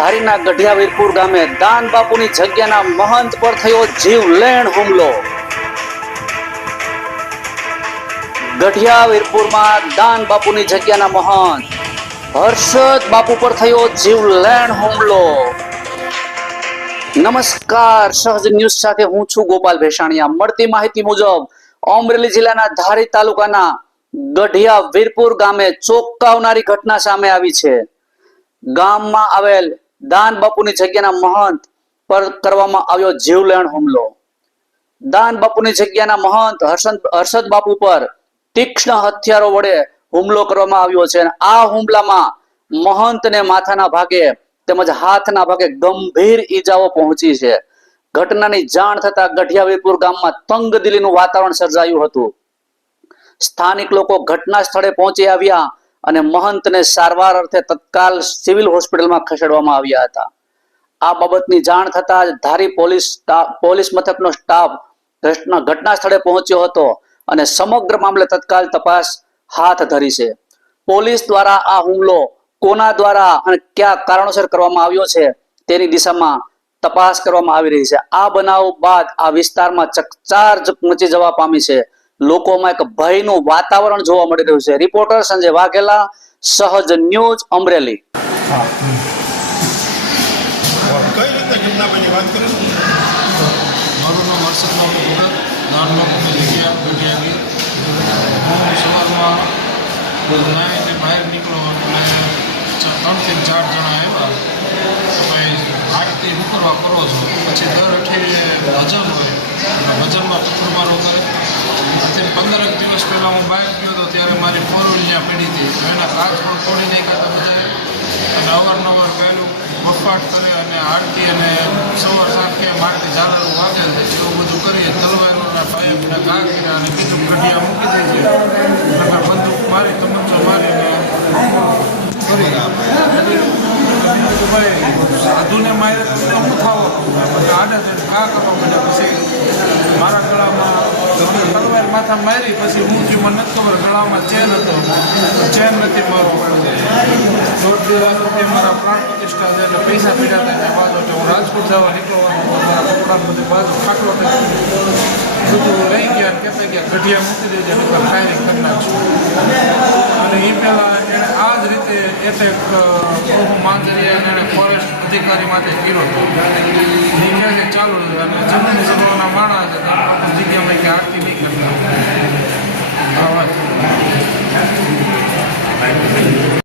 ધારીના ગઢિયા વીરપુર ગામે દાન બાપુની જગ્યાના મહંત પર થયો જીવલેણ હુમલો. ગઢિયા વીરપુરમાં દાન બાપુની જગ્યાના મહંત હર્ષદ બાપુ પર થયો જીવલેણ હુમલો. નમસ્કાર, સહજ ન્યૂઝ સાથે હું છું ગોપાલ ભેસાણીયા. મળતી માહિતી મુજબ, અમરેલી જિલ્લાના ધારી તાલુકાના ગઢિયા વીરપુર ગામે ચોંકાવનારી ઘટના સામે આવી છે. ગામમાં આવેલ દાન બાપુની જગ્યાના મહંત પર કરવામાં આવ્યો જીવલેણ હુમલો. દાન બાપુની જગ્યાના મહંત હર્ષદ હર્ષદ બાપુ પર તીક્ષ્ણ હથિયારો વડે હુમલો કરવામાં આવ્યો છે આ હુમલામાં મહંતને માથાના ભાગે તેમજ હાથના ભાગે ગંભીર ઈજાઓ પહોંચી છે. ઘટનાની જાણ થતા ગઢિયા વીરપુર ગામમાં તંગદિલીનું વાતાવરણ સર્જાયું હતું. સ્થાનિક લોકો ઘટના સ્થળે પહોંચી આવ્યા અને મહંતને સારવાર અર્થે તત્કાલ સિવિલ હોસ્પિટલમાં ખસેડવામાં આવ્યા હતા. આ બાબતની જાણ થતાં જ ધારી પોલીસ પોલીસ મથકનો સ્ટાફ ઘટના સ્થળે પહોંચ્યો હતો અને સમગ્ર મામલે તત્કાલ તપાસ હાથ ધરી છે. પોલીસ દ્વારા આ હુમલો કોના દ્વારા અને કયા કારણોસર કરવામાં આવ્યો છે તેની દિશામાં તપાસ કરવામાં આવી રહી છે. આ બનાવ બાદ આ વિસ્તારમાં ચકચાર મચી જવા પામી છે. લોકોમાં એક ભયનું વાતાવરણ જોવા મળી રહ્યું છે. રિપોર્ટર સંજય વાઘેલા સહજ ન્યૂઝ અમરેલી. કઈ રીતે ઘટના વાત કરો? મારું નામ હર્ષદ બાબુ ભગત નાનબાપુની જગ્યા ગઢિયાવી હું સવારમાં નાહીને બહાર નીકળો એટલે ત્રણથી ચાર જણા આવ્યા. ભાઈ આરતી શું કરવા કરો છો? પછી દર અઠવાડિયે ભજન હોય. અને ભજનમાં પથ્થરમારો કરે. આથી પંદરક દિવસ પહેલાં હું બહાર ગયો હતો ત્યારે મારી ફોર વ્હીલ પડી હતી એના કાચ પણ તોડી નાખ્યા બધાએ. અને અવારનવાર પહેલું વફાટ કરે અને આરતી અને સવાર સાંજે મારતી ઝાલરું વાગે છે, એવું બધું કરીએ. તલવારોના પાઇપના ઘા કર્યા અને બીજું ગઢિયા મૂકી દે છે અને બંદૂક મારી તમંચો મારીને કરી ભાઈ સાધુને મારે તો હું થાવો? પછી આડા થઈને ઘા કરવા માંડ્યા. પછી મારા ગળામાં તલવાર માથા મારી, પછી હું જે મને નથી ખબર, ગળામાં ચેન હતો. ચેન નથી મારો. દોઢ દિવસ મારા પ્રાણ પ્રતિષ્ઠા છે એટલે પૈસા પીડા થાય બાજુ તો હું રાજકોટ જવા નીકળવાનો મારા કપડાં બધું બાજુ ખાટલો થઈ બધું રહી ગયા કહેતા ગઢિયા મૂકી દેજે નકર ફાયરિંગ કરી નાખશું. અને એ પહેલાં એફેક્ટ ખૂબ માંજરી અને ફોરેસ્ટ અધિકારી માટે ગીરો હતો ચાલુ અને જમીન સભાના માણસ હતા જગ્યામાં કે આરતી નહીં કરતા